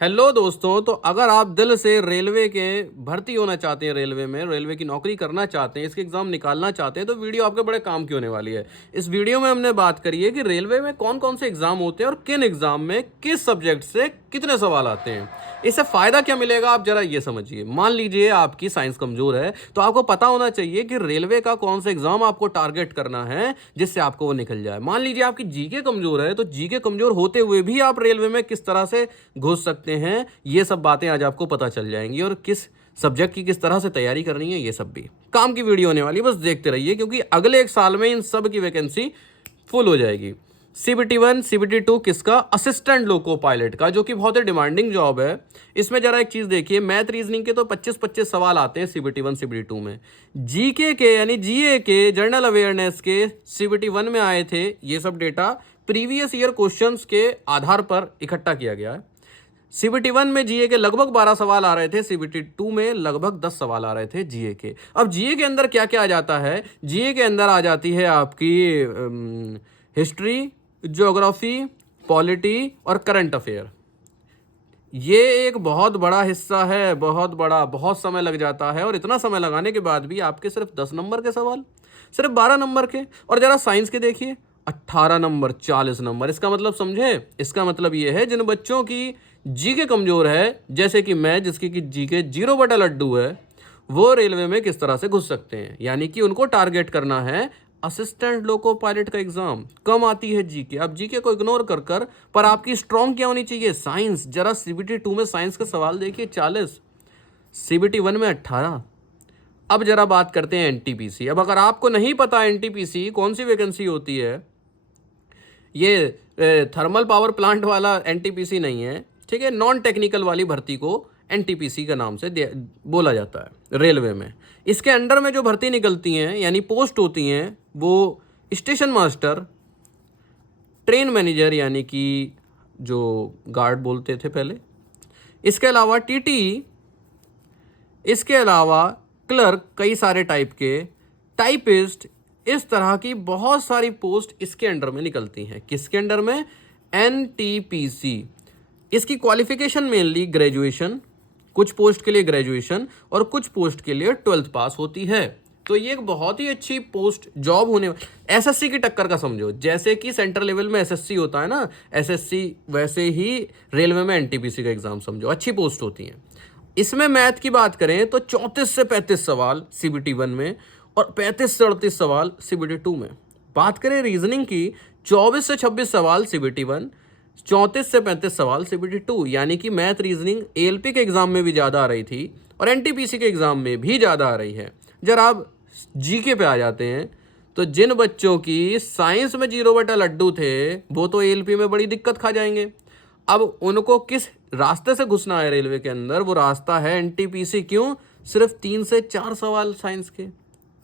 Hello दोस्तों। तो अगर आप दिल से रेलवे के भर्ती होना चाहते हैं, रेलवे की नौकरी करना चाहते हैं, इसके एग्ज़ाम निकालना चाहते हैं, तो वीडियो आपके बड़े काम की होने वाली है। इस वीडियो में हमने बात करी है कि रेलवे में कौन कौन से एग्ज़ाम होते हैं और किन एग्ज़ाम में किस सब्जेक्ट से कितने सवाल आते हैं। इससे फ़ायदा क्या मिलेगा आप ज़रा ये समझिए। मान लीजिए आपकी साइंस कमज़ोर है, तो आपको पता होना चाहिए कि रेलवे का कौन सा एग्ज़ाम आपको टारगेट करना है जिससे आपको वो निकल जाए। मान लीजिए आपकी जीके कमज़ोर है, तो जीके कमज़ोर होते हुए भी आप रेलवे में किस तरह से घुस सकते हैं, ये सब बातें आज आपको पता चल जाएंगी। और किस सब्जेक्ट की किस तरह से तैयारी करनी है, ये सब भी काम की वीडियो होने वाली है। बस देखते रहिए, क्योंकि अगले एक साल में इन सब की वैकेंसी फुल हो जाएगी। CBT 1 CBT 2 किसका? असिस्टेंट लोको पायलट का, जो कि बहुत ही डिमांडिंग जॉब है। इसमें जरा एक चीज देखिए, मैथ रीजनिंग के तो 25-25 सवाल आते हैं CBT 1 CBT 2 में। जीके के यानी जीए के, जनरल अवेयरनेस के CBT 1 में आए थे। ये सब डेटा प्रीवियस ईयर क्वेश्चंस के आधार पर इकट्ठा किया गया है। CBT 1 में जीए के लगभग 12 सवाल आ रहे थे, CBT 2 में लगभग 10 सवाल आ रहे थे जीए के। अब जीए के अंदर क्या क्या आ जाता है? जीए के अंदर आ जाती है आपकी हिस्ट्री, ज्योग्राफी, पॉलिटी और करंट अफेयर। ये एक बहुत बड़ा हिस्सा है, बहुत बड़ा, बहुत समय लग जाता है। और इतना समय लगाने के बाद भी आपके सिर्फ 10 नंबर के सवाल, सिर्फ 12 नंबर के। और जरा साइंस के देखिए, 18 नंबर, 40 नंबर। इसका मतलब समझे? इसका मतलब ये है जिन बच्चों की जीके कमजोर है, जैसे कि मैं, जिसकी की जीके 0/लड्डू है, वो रेलवे में किस तरह से घुस सकते हैं। यानी कि उनको टारगेट करना है असिस्टेंट लोको पायलट का एग्जाम। कम आती है जीके, अब जीके को इग्नोर कर कर, पर आपकी स्ट्रॉन्ग क्या होनी चाहिए? साइंस। जरा CBT 2 में साइंस के सवाल देखिए, 40, CBT 1 में 18। अब जरा बात करते हैं NTPC। अब अगर आपको नहीं पता NTPC कौन सी वैकेंसी होती है, ये थर्मल पावर प्लांट वाला NTPC नहीं है, ठीक है। नॉन टेक्निकल वाली भर्ती को NTPC का नाम से बोला जाता है रेलवे में। इसके अंडर में जो भर्ती निकलती हैं, यानी पोस्ट होती हैं, वो स्टेशन मास्टर, ट्रेन मैनेजर यानी कि जो गार्ड बोलते थे पहले, इसके अलावा TT, इसके अलावा क्लर्क, कई सारे टाइप के, टाइपिस्ट, इस तरह की बहुत सारी पोस्ट इसके अंडर में निकलती हैं। किसके अंडर में? NTPC। इसकी क्वालिफिकेशन मेनली ग्रेजुएशन, कुछ पोस्ट के लिए ग्रेजुएशन और कुछ पोस्ट के लिए 12th पास होती है। तो ये एक बहुत ही अच्छी पोस्ट जॉब होने SSC की टक्कर का समझो। जैसे कि सेंट्रल लेवल में SSC होता है ना, SSC, वैसे ही रेलवे में NTPC का एग्जाम समझो। अच्छी पोस्ट होती हैं। इसमें मैथ की बात करें तो 34 से 35 सवाल CBT 1 में और 35 से 38 सवाल CBT 2 में। बात करें रीजनिंग की, 24 से 26 सवाल CBT 1, 34 से 35 सवाल CBT 2। यानी कि मैथ रीजनिंग ALP के एग्जाम में भी ज़्यादा आ रही थी और NTPC के एग्जाम में भी ज़्यादा आ रही है। जरा आप जीके पे आ जाते हैं, तो जिन बच्चों की साइंस में 0/लड्डू थे, वो तो ALP में बड़ी दिक्कत खा जाएंगे। अब उनको किस रास्ते से घुसना है रेलवे के अंदर? वो रास्ता है NTPC। क्यों? सिर्फ 3 से 4 सवाल साइंस के,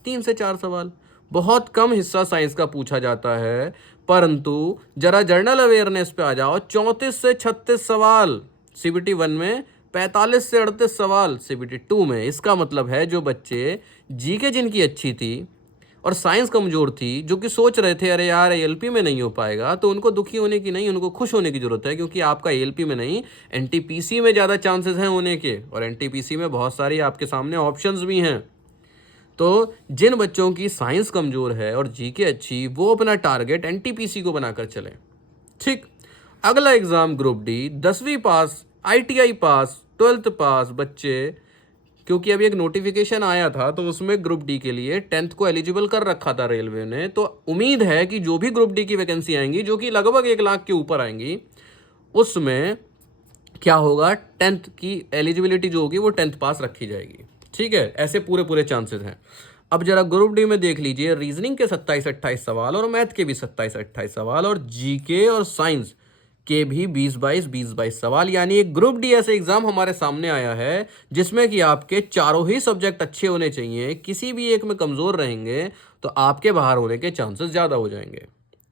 3 से 4 सवाल। बहुत कम हिस्सा साइंस का पूछा जाता है। परंतु जरा जर्नल अवेयरनेस पे आ जाओ, 34 से 36 सवाल CBT 1 में, 45 से 38 सवाल CBT 2 में। इसका मतलब है जो बच्चे जीके जिनकी अच्छी थी और साइंस कमजोर थी, जो कि सोच रहे थे अरे यार ALP में नहीं हो पाएगा, तो उनको दुखी होने की नहीं, उनको खुश होने की जरूरत है। क्योंकि आपका ALP में नहीं, NTPC में ज़्यादा चांसेस हैं होने के। और NTPC में बहुत सारी आपके सामने ऑप्शंस भी हैं। तो जिन बच्चों की साइंस कमजोर है और जीके अच्छी, वो अपना टारगेट NTPC को बनाकर चले। ठीक। अगला एग्जाम ग्रुप D, 10वीं पास, ITI पास, 12th पास बच्चे, क्योंकि अभी एक नोटिफिकेशन आया था तो उसमें ग्रुप D के लिए 10th को एलिजिबल कर रखा था रेलवे ने। तो उम्मीद है कि जो भी ग्रुप D की वैकेंसी आएंगी, जो कि लगभग 1 लाख के ऊपर आएंगी, उसमें क्या होगा, 10th की एलिजिबिलिटी जो होगी वो 10th पास रखी जाएगी। ठीक है, ऐसे पूरे पूरे चांसेस हैं। अब जरा ग्रुप D में देख लीजिए, रीजनिंग के 27-28 सवाल और मैथ के भी 27-28 सवाल और जीके और साइंस के भी 20-22 सवाल। यानी एक ग्रुप D ऐसे एग्जाम हमारे सामने आया है जिसमें कि आपके चारों ही सब्जेक्ट अच्छे होने चाहिए। किसी भी एक में कमजोर रहेंगे तो आपके बाहर होने के चांसेस ज्यादा हो जाएंगे।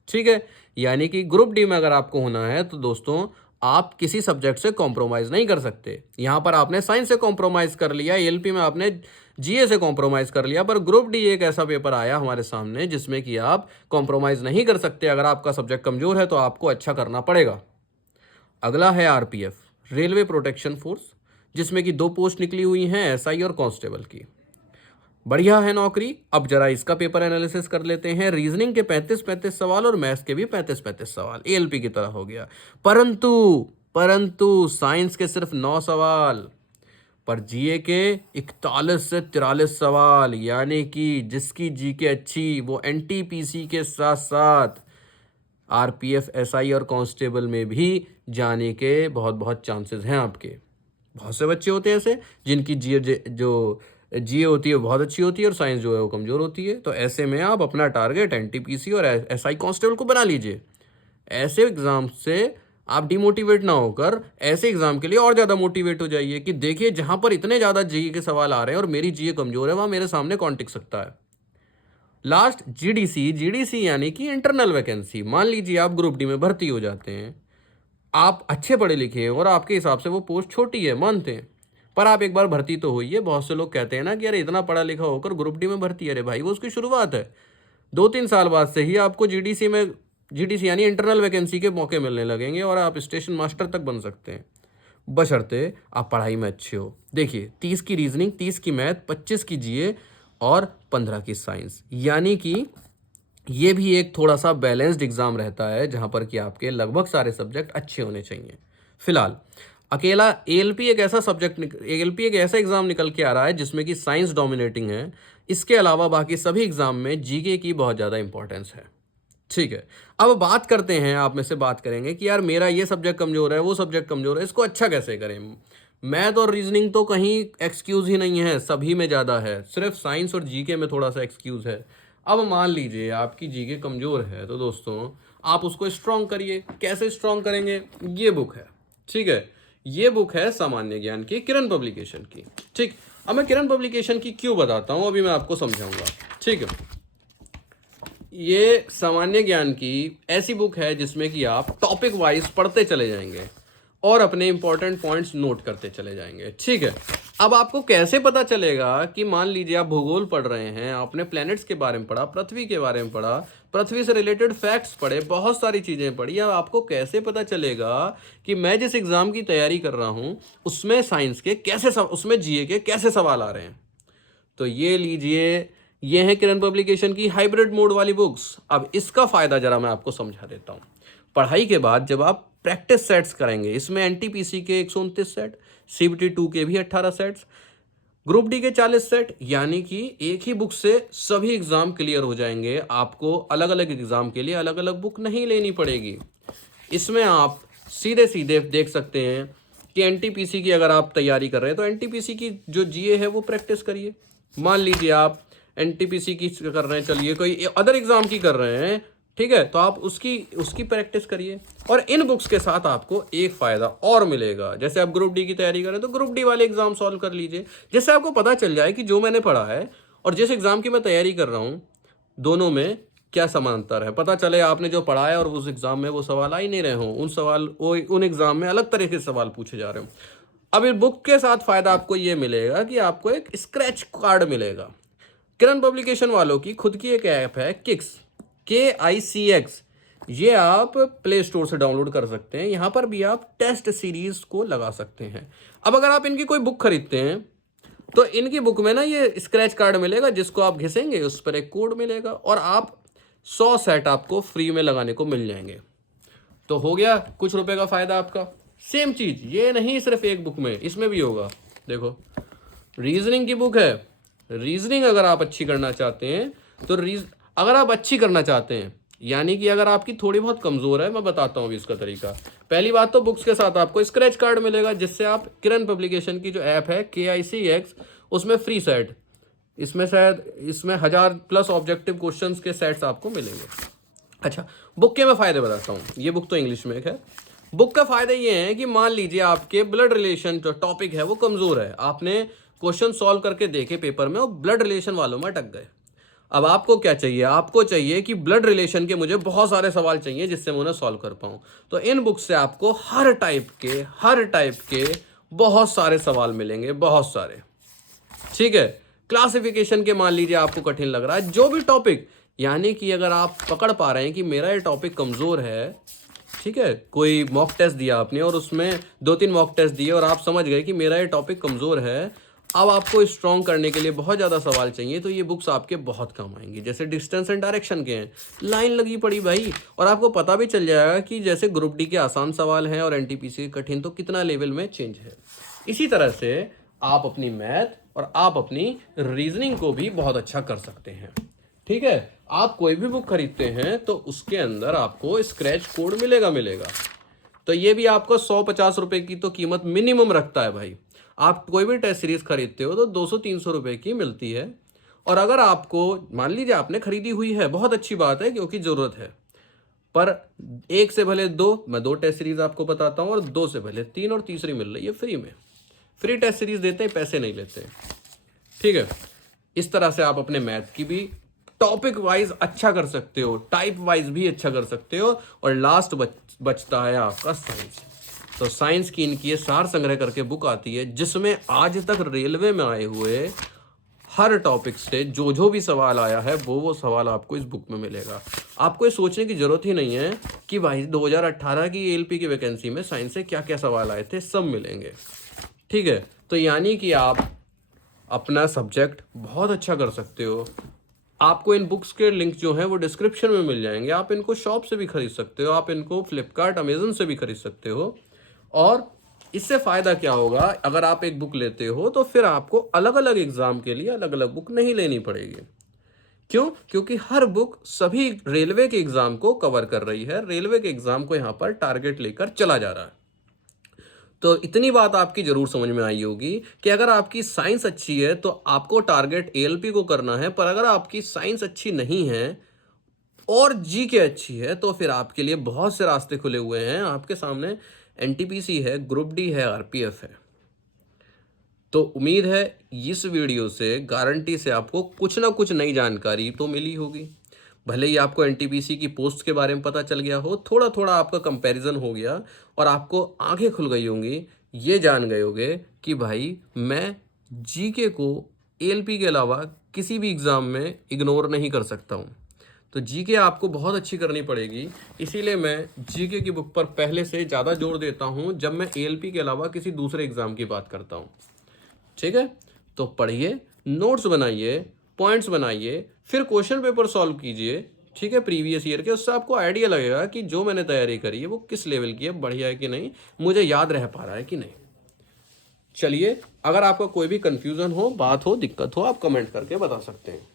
ठीक है, यानी कि ग्रुप D में अगर आपको होना है तो दोस्तों आप किसी सब्जेक्ट से कॉम्प्रोमाइज नहीं कर सकते। यहां पर आपने साइंस से कॉम्प्रोमाइज कर लिया, ALP में आपने GA से कॉम्प्रोमाइज कर लिया, पर ग्रुप D एक ऐसा पेपर आया हमारे सामने जिसमें कि आप कॉम्प्रोमाइज नहीं कर सकते। अगर आपका सब्जेक्ट कमजोर है तो आपको अच्छा करना पड़ेगा। अगला है RPF, रेलवे प्रोटेक्शन फोर्स, जिसमें कि 2 पोस्ट निकली हुई हैं, एसआई और कांस्टेबल की। बढ़िया है नौकरी। अब जरा इसका पेपर एनालिसिस कर लेते हैं। रीजनिंग के 35-35 सवाल और मैथ्स के भी 35-35 सवाल, एएलपी की तरह हो गया। परंतु परंतु साइंस के सिर्फ 9 सवाल, पर जीए के 41 से 43 सवाल, यानी कि जिसकी जीके अच्छी वो एनटीपीसी के साथ साथ आरपीएफ, एसआई और कांस्टेबल में भी जाने के बहुत बहुत चांसेस हैं आपके। बहुत से बच्चे होते हैं ऐसे जिनकी जीए होती है वो बहुत अच्छी होती है और साइंस जो है वो कमज़ोर होती है। तो ऐसे में आप अपना टारगेट एनटीपीसी और एसआई कांस्टेबल को बना लीजिए। ऐसे एग्ज़ाम से आप डिमोटिवेट ना होकर ऐसे एग्ज़ाम के लिए और ज़्यादा मोटिवेट हो जाइए कि देखिए जहाँ पर इतने ज़्यादा जीए के सवाल आ रहे हैं और मेरी जीए कमज़ोर है, वहाँ मेरे सामने कौन टिक सकता है। लास्ट जीडीसी यानी कि इंटरनल वैकेंसी। मान लीजिए आप ग्रुप डी में भर्ती हो जाते हैं, आप अच्छे पढ़े लिखे हैं और आपके हिसाब से वो पोस्ट छोटी है, मानते हैं, पर आप एक बार भर्ती तो हुई है। बहुत से लोग कहते हैं ना कि अरे इतना पढ़ा लिखा होकर ग्रुप डी में भर्ती है। अरे भाई वो उसकी शुरुआत है। 2-3 साल बाद से ही आपको जीडीसी यानी इंटरनल वैकेंसी के मौके मिलने लगेंगे और आप स्टेशन मास्टर तक बन सकते हैं, बशर्ते आप पढ़ाई में अच्छे हो। देखिए 30 की रीजनिंग, 30 की मैथ, 25 की जीए और 15 की साइंस, यानी कि ये भी एक थोड़ा सा बैलेंस्ड एग्जाम रहता है जहां पर कि आपके लगभग सारे सब्जेक्ट अच्छे होने चाहिए। फिलहाल अकेला एएलपी एक ऐसा एग्जाम निकल के आ रहा है जिसमें कि साइंस डोमिनेटिंग है। इसके अलावा बाकी सभी एग्जाम में जीके की बहुत ज़्यादा इंपॉर्टेंस है। ठीक है, अब बात करते हैं, आप में से बात करेंगे कि यार मेरा ये सब्जेक्ट कमज़ोर है, वो सब्जेक्ट कमज़ोर है, इसको अच्छा कैसे करें। मैथ और रीजनिंग तो कहीं एक्सक्यूज़ ही नहीं है, सभी में ज़्यादा है, सिर्फ साइंस और जीके में थोड़ा सा एक्सक्यूज़ है। अब मान लीजिए आपकी जीके कमज़ोर है, तो दोस्तों आप उसको स्ट्रॉन्ग करिए। कैसे स्ट्रॉन्ग करेंगे, ये बुक है। ठीक है, ये बुक है सामान्य ज्ञान की, किरण पब्लिकेशन की। ठीक, अब मैं किरण पब्लिकेशन की क्यों बताता हूँ अभी मैं आपको समझाऊंगा। ठीक है, ये सामान्य ज्ञान की ऐसी बुक है जिसमें कि आप टॉपिक वाइज पढ़ते चले जाएंगे और अपने इंपॉर्टेंट पॉइंट्स नोट करते चले जाएंगे। ठीक है, अब आपको कैसे पता चलेगा कि मान लीजिए आप भूगोल पढ़ रहे हैं, आपने प्लैनेट्स के बारे में पढ़ा, पृथ्वी के बारे में पढ़ा, पृथ्वी से रिलेटेड फैक्ट्स पढ़े, बहुत सारी चीज़ें पढ़ी, अब आपको कैसे पता चलेगा कि मैं जिस एग्ज़ाम की तैयारी कर रहा हूँ उसमें साइंस के उसमें जीए के कैसे सवाल आ रहे हैं। तो ये लीजिए, ये है किरण पब्लिकेशन की हाइब्रिड मोड वाली बुक्स। अब इसका फ़ायदा ज़रा मैं आपको समझा देता हूँ। पढ़ाई के बाद जब आप प्रैक्टिस सेट्स करेंगे, इसमें एनटीपीसी के 129 सेट, सीबीटी 2 के भी 18 सेट्स, ग्रुप डी के 40 सेट, यानी कि एक ही बुक से सभी एग्ज़ाम क्लियर हो जाएंगे। आपको अलग अलग एग्ज़ाम के लिए अलग अलग बुक नहीं लेनी पड़ेगी। इसमें आप सीधे सीधे देख सकते हैं कि एनटीपीसी की अगर आप तैयारी कर रहे हैं तो एनटीपीसी की जो जीए है वो प्रैक्टिस करिए। मान लीजिए आप एनटीपीसी की कर रहे हैं, चलिए कोई अदर एग्जाम की कर रहे हैं, ठीक है, तो आप उसकी प्रैक्टिस करिए। और इन बुक्स के साथ आपको एक फ़ायदा और मिलेगा, जैसे आप ग्रुप डी की तैयारी करें तो ग्रुप डी वाले एग्जाम सॉल्व कर लीजिए, जिससे आपको पता चल जाए कि जो मैंने पढ़ा है और जिस एग्ज़ाम की मैं तैयारी कर रहा हूँ दोनों में क्या समांतर है। पता चले आपने जो पढ़ा है और उस एग्ज़ाम में वो सवाल आ ही नहीं रहे हों, उन एग्ज़ाम में अलग तरह के सवाल पूछे जा रहे हों। अब इस बुक के साथ फ़ायदा आपको ये मिलेगा कि आपको एक स्क्रैच कार्ड मिलेगा। किरण पब्लिकेशन वालों की खुद की एक ऐप है किक्स, KICX, ये आप प्ले स्टोर से डाउनलोड कर सकते हैं। यहाँ पर भी आप टेस्ट सीरीज को लगा सकते हैं। अब अगर आप इनकी कोई बुक खरीदते हैं तो इनकी बुक में ना ये स्क्रैच कार्ड मिलेगा, जिसको आप घिसेंगे उस पर एक कोड मिलेगा और आप 100 सेट आपको फ्री में लगाने को मिल जाएंगे। तो हो गया कुछ रुपए का फायदा आपका। सेम चीज ये नहीं सिर्फ एक बुक में, इसमें भी होगा। देखो रीजनिंग की बुक है, रीजनिंग अगर आप अच्छी करना चाहते हैं तो अगर आप अच्छी करना चाहते हैं यानी कि अगर आपकी थोड़ी बहुत कमज़ोर है, मैं बताता हूँ अभी इसका तरीका। पहली बात तो बुक्स के साथ आपको स्क्रैच कार्ड मिलेगा, जिससे आप किरण पब्लिकेशन की जो ऐप है KICX उसमें फ्री सेट, इसमें 1000+ ऑब्जेक्टिव क्वेश्चंस के सेट्स आपको मिलेंगे। अच्छा, बुक के मैं फ़ायदे बताता हूँ। ये बुक तो इंग्लिश में है। बुक का फ़ायदा ये है कि मान लीजिए आपके ब्लड रिलेशन जो टॉपिक है वो कमज़ोर है, आपने क्वेश्चन सॉल्व करके देखे पेपर में और ब्लड रिलेशन वालों में अटक गए। अब आपको क्या चाहिए, आपको चाहिए कि ब्लड रिलेशन के मुझे बहुत सारे सवाल चाहिए जिससे मैं उन्हें सॉल्व कर पाऊँ। तो इन बुक से आपको हर टाइप के बहुत सारे सवाल मिलेंगे, बहुत सारे। ठीक है, क्लासिफिकेशन के मान लीजिए आपको कठिन लग रहा है, जो भी टॉपिक, यानी कि अगर आप पकड़ पा रहे हैं कि मेरा ये टॉपिक कमज़ोर है ठीक है, कोई मॉक टेस्ट दिया आपने और उसमें 2-3 मॉक टेस्ट दिए और आप समझ गए कि मेरा ये टॉपिक कमज़ोर है, अब आपको स्ट्रॉन्ग करने के लिए बहुत ज़्यादा सवाल चाहिए, तो ये बुक्स आपके बहुत काम आएंगी। जैसे डिस्टेंस एंड डायरेक्शन के हैं, लाइन लगी पड़ी भाई, और आपको पता भी चल जाएगा कि जैसे ग्रुप डी के आसान सवाल हैं और एनटीपीसी के कठिन, तो कितना लेवल में चेंज है। इसी तरह से आप अपनी मैथ और आप अपनी रीजनिंग को भी बहुत अच्छा कर सकते हैं। ठीक है, आप कोई भी बुक खरीदते हैं तो उसके अंदर आपको स्क्रैच कोड मिलेगा। तो ये भी आपको 150 रुपए की तो कीमत मिनिमम रखता है भाई। आप कोई भी टेस्ट सीरीज खरीदते हो तो 200-300 रुपए की मिलती है। और अगर आपको मान लीजिए आपने खरीदी हुई है, बहुत अच्छी बात है क्योंकि जरूरत है, पर एक से भले दो, मैं 2 टेस्ट सीरीज आपको बताता हूं, और 2 से भले 3 और तीसरी मिल रही है फ्री में। फ्री टेस्ट सीरीज देते हैं, पैसे नहीं लेते। ठीक है, इस तरह से आप अपने मैथ की भी टॉपिक वाइज अच्छा कर सकते हो, टाइप वाइज भी अच्छा कर सकते हो। और लास्ट बचता है आपका साइंस। तो साइंस की इनकी ये सार संग्रह करके बुक आती है, जिसमें आज तक रेलवे में आए हुए हर टॉपिक से जो भी सवाल आया है वो सवाल आपको इस बुक में मिलेगा। आपको ये सोचने की जरूरत ही नहीं है कि भाई 2018 की एएलपी की वैकेंसी में साइंस से क्या क्या सवाल आए थे, सब मिलेंगे। ठीक है, तो यानी कि आप अपना सब्जेक्ट बहुत अच्छा कर सकते हो। आपको इन बुक्स के लिंक जो हैं वो डिस्क्रिप्शन में मिल जाएंगे। आप इनको शॉप से भी खरीद सकते हो, आप इनको फ्लिपकार्ट, अमेजन से भी खरीद सकते हो। और इससे फ़ायदा क्या होगा, अगर आप एक बुक लेते हो तो फिर आपको अलग अलग एग्ज़ाम के लिए अलग अलग बुक नहीं लेनी पड़ेगी। क्यों? क्योंकि हर बुक सभी रेलवे के एग्ज़ाम को कवर कर रही है, रेलवे के एग्ज़ाम को यहाँ पर टारगेट लेकर चला जा रहा है। तो इतनी बात आपकी जरूर समझ में आई होगी कि अगर आपकी साइंस अच्छी है तो आपको टारगेट एएलपी को करना है, पर अगर आपकी साइंस अच्छी नहीं है और जीके अच्छी है तो फिर आपके लिए बहुत से रास्ते खुले हुए हैं। आपके सामने एनटीपीसी है, ग्रुप डी है, आरपीएफ है। तो उम्मीद है इस वीडियो से गारंटी से आपको कुछ ना कुछ नई जानकारी तो मिली होगी। भले ही आपको एनटीपीसी की पोस्ट के बारे में पता चल गया हो, थोड़ा थोड़ा आपका कंपैरिजन हो गया और आपको आंखें खुल गई होंगी, ये जान गए होंगे कि भाई मैं जीके को एएलपी के अलावा किसी भी एग्ज़ाम में इग्नोर नहीं कर सकता हूँ। तो जीके आपको बहुत अच्छी करनी पड़ेगी, इसीलिए मैं जीके की बुक पर पहले से ज़्यादा जोर देता हूँ जब मैं एएलपी के अलावा किसी दूसरे एग्ज़ाम की बात करता हूँ। ठीक है, तो पढ़िए, नोट्स बनाइए, पॉइंट्स बनाइए, फिर क्वेश्चन पेपर सॉल्व कीजिए। ठीक है, प्रीवियस ईयर के, उससे आपको आइडिया लगेगा कि जो मैंने तैयारी करी है वो किस लेवल की है, बढ़िया है कि नहीं, मुझे याद रह पा रहा है कि नहीं। चलिए, अगर आपका कोई भी कंफ्यूजन हो, बात हो, दिक्कत हो, आप कमेंट करके बता सकते हैं।